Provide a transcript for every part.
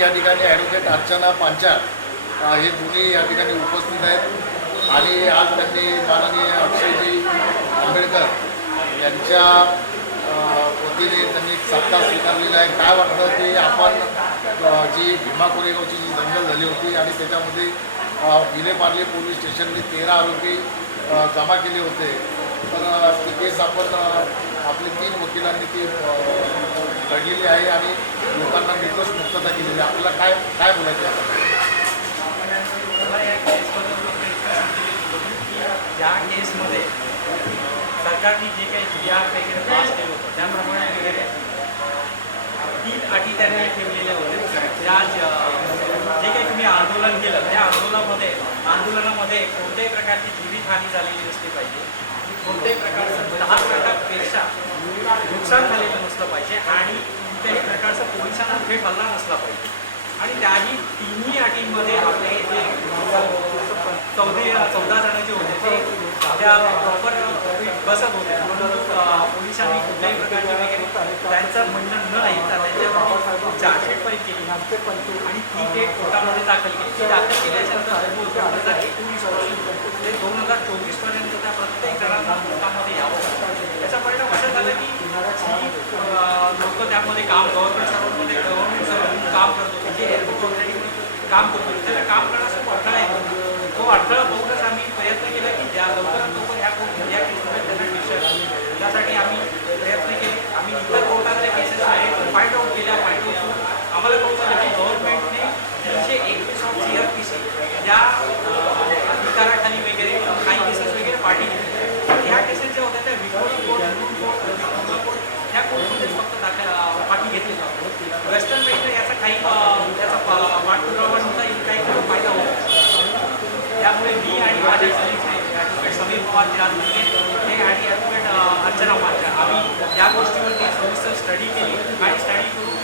या ठिकाणी ॲडव्होकेट अर्चना पांचाळ हे दोन्ही या ठिकाणी उपस्थित आहेत. आणि आज त्यांनी माननीय अक्षयजी आंबेडकर यांच्या वतीने त्यांनी एक सत्ता स्वीकारलेला आहे. काय वाटतं की आपण जी भीमा कोरेगावची जी दंगल झाली होती आणि त्याच्यामध्ये विलेपार्ले पोलीस स्टेशनने तेरा आरोपी जमा केले होते. तर ती केस आपण आपले तीन वकिलांनी ती घडलेली लढलेली आहे आणि लोकांना मिळतो मुक्तता केलेली आपल्याला काय काय बोलायचं या केसमध्ये सरकारने जे काही जी आर वगैरे पास केलं होतं त्याप्रमाणे वगैरे तीन अटी त्यांनी ठेवलेल्या होत्या. त्या जे काही तुम्ही आंदोलन केलं त्या आंदोलनामध्ये आंदोलनामध्ये कोणत्याही प्रकारची जीवितहानी झालेली नसली पाहिजे. कोणत्याही प्रकारचं दहा प्रकारपेक्षा नुकसान झालेलं नसलं पाहिजे आणि कोणत्याही प्रकारचं हल्ला नसला पाहिजे. आणि त्याही तिन्ही अटींमध्ये आपले जे चौदे चौदा जण जे होते ते त्या प्रॉपर बसत होते. म्हणून पोलिसांनी कुठल्याही प्रकारचे वगैरे त्यांचं म्हणणं न ऐकता त्यांच्या चार्जशीट पण केली. आणि ती ते कोर्टामध्ये दाखल केली. ती दाखल केल्याच्यानंतर दोन हजार एकोणीसपासून ते दोन हजार चोवीसपर्यंत त्या प्रत्येक जणांना कोर्टामध्ये यावं त्याचा परिणाम असा झाला की लोक त्यामध्ये काम गव्हर्नमेंट सर्वमध्ये काम करतो म्हणजे जे एअरपोर्ट ऑलरेडी काम करतो. त्याला काम करण्यास खूप अडथळा येतो तो अडथळा बघूनच आम्ही प्रयत्न केला की ज्या लवकरात लवकर ह्या कोर्ट या केसमध्ये त्यांना डिस्चार्ज त्यासाठी आम्ही प्रयत्न केले. आम्ही इतर कोर्टातल्या केसेस आहेत फाईट आऊट केल्या फाईट आऊट करून आम्हाला कळून की गव्हर्नमेंटने तीनशे एकवीस of C R P C या अधिकाराखाली वगैरे काही केसेस वगैरे पाठी ह्या केसेस ज्या होत्या त्या विकोड कोर्ट कोर्ट ह्या कोर्टमध्येच फक्त दाखल पाठी घेतली होत्या. वेस्टर्न काही त्याचा पा- पाठपुरावा नव्हता येईल काही फायदा होतो त्यामुळे मी आणि माझ्या ॲडव्होकेट समीर पवार विराज हे आणि ॲडव्होकेट अर्चना पांचा आम्ही या गोष्टीवरती सविस्तर स्टडी केली आणि स्टडी करून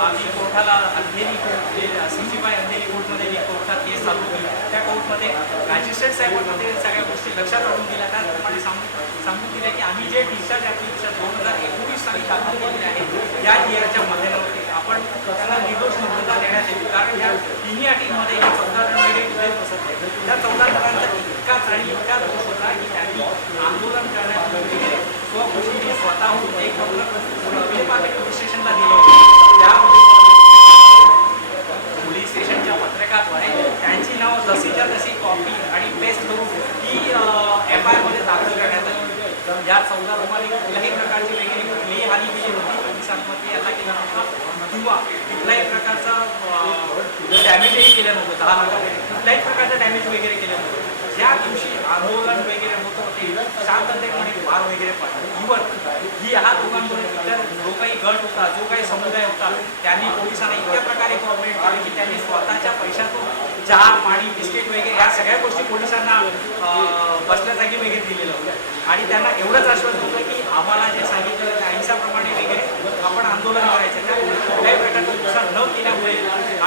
आम्ही कोर्टाला अंधेरी कोर्ट जे सी सी बाय अंधेरी कोर्टमध्ये जी कोर्टात केस चालू केली त्या कोर्टमध्ये मॅजिस्ट्रेट साहेबांमध्ये सगळ्या गोष्टी लक्षात आणून दिल्या त्याचप्रमाणे सांगून सांगून दिल्या की आम्ही जे डिस्चार्ज ॲप्लिकेशन दोन हजार एकोणीस साली दाखल केलेले आहे या इयरच्या मध्यंतरावरती त्यांना निर्दोष मुक्तता देण्यात येईल कारण या तिन्ही अटींमध्ये हे चौदा जण वगैरे विजय बसत नाही त्या चौदा जणांचा इतकाच आणि इतका दोष होता की त्यांनी आंदोलन करण्याची स्वखुशीने स्वतःहून एक पत्र विलेपार्ले पोलीस स्टेशनला दिलं. होतं त्यामध्ये पोलीस स्टेशनच्या पत्रकाद्वारे त्यांची नाव जशीच्या तशी कॉपी आणि पेस्ट करून ती एफ आय आरमध्ये दाखल करण्यात आली या चौदा लोकांनी कुठल्याही प्रकारची वेगळी कुठलीही हानी केली नव्हती पोलिसांमध्ये याचा केला नव्हता किंवा कुठल्याही प्रकारचा डॅमेजही केलं दहा लाखामध्ये कुठल्याही प्रकारचं डॅमेज वगैरे केलं नव्हतं ज्या दिवशी आंदोलन वगैरे होतं ते शांततेपणे मार वगैरे पडला. इव्हन ही ह्या दोघांमुळे इतर जो काही गट होता जो काही समुदाय होता त्यांनी पोलिसांना इतक्या प्रकारे कॉपरेट केले की त्यांनी स्वतःच्या पैशातून चहा पाणी बिस्किट वगैरे ह्या सगळ्या गोष्टी पोलिसांना बसल्या जागी वगैरे दिलेल्या होत्या. आणि त्यांना एवढंच आश्वासन होतं की आम्हाला जे सांगितलं त्या अहिंसाप्रमाणे वगैरे आपण आंदोलन करायचं त्यामुळे कुठल्याही प्रकारचं नुकसान न केल्यामुळे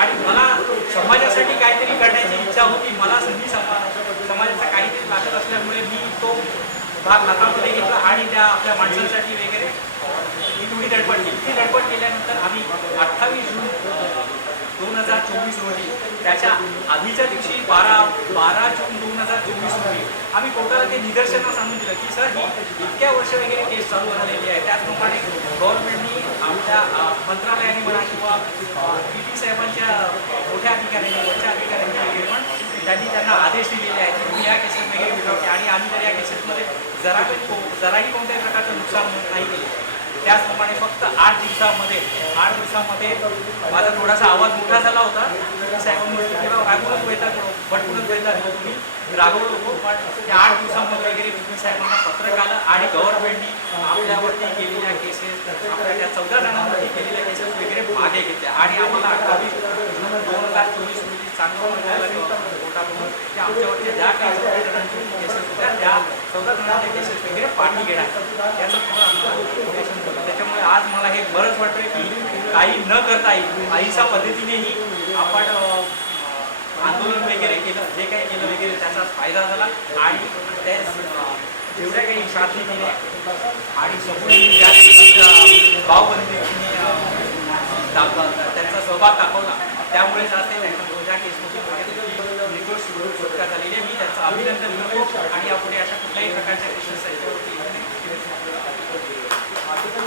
आणि मला समाजासाठी काहीतरी करण्याची इच्छा होती. मला संधी समा समाजाचा काहीतरी लागत असल्यामुळे मी तो भाग हातामध्ये घेतला आणि त्या आपल्या माणसांसाठी वगैरे. ही थोडी धडपड केली. ती धडपड केल्यानंतर आम्ही अठ्ठावीस जून दोन हजार चोवीस रोजी त्याच्या आधीच्या दिवशी बारा बारा जून दोन हजार चोवीस रोजी आम्ही कोर्टाला ते निदर्शनास आणून दिलं की सर ही इतक्या वर्ष वगैरे केस चालू झालेली आहे. त्याचप्रमाणे गव्हर्नमेंटनी आमच्या मंत्रालयाने म्हणा किंवा पी टी साहेबांच्या मोठ्या अधिकाऱ्यांनी वरच्या अधिकाऱ्यांनी त्यांनी त्यांना आदेश दिलेले आहेत की तुम्ही या केसेस वगैरे मिळवते आणि आम्ही तर या केसेसमध्ये जरा जराही कोणत्याही प्रकारचं नुकसान नाही केलं त्याचप्रमाणे फक्त आठ दिवसामध्ये आठ दिवसामध्ये माझा थोडासा आवाज मोठा झाला होता. साहेबांनी तेव्हा रागवूनच वैताग भटकूनच वैताग होतो मी रागवलो पण त्या आठ दिवसामध्ये वगैरे साहेबांना पत्रकाला आणि गव्हर्नमेंटनी आपल्यावरती केलेल्या केसेस आपल्या त्या चौदा जणांवरती केलेल्या केसेस वगैरे मागे घेतल्या. आणि आम्हाला अठ्ठावीस जून दोन हजार चोवीस रोजी चांगलं मिळालं कोर्टाकडून की आमच्यावरती ज्या काही चौदा जणांची केसेस होत्या त्या चौदा जणांच्या केसेस वगैरे पाठी घेणार. याचं त्याच्यामुळे आज मला हे बरंच वाटतंय की काही न करता अहिंसा पद्धतीनेही आपण आंदोलन वगैरे केलं जे काही केलं वगैरे त्याचा फायदा झाला. आणि त्या एवढ्या काही शादी केल्या आणि समोर ज्या भावबंदी त्यांचा सहभाग दाखवला. त्यामुळे आज ते त्यांच्या ज्या केसमधून निर्दोष झालेली आहे. मी त्यांचं अभिनंदन करतो. आणि यापुढे अशा कुठल्याही प्रकारच्या केसेस आहेत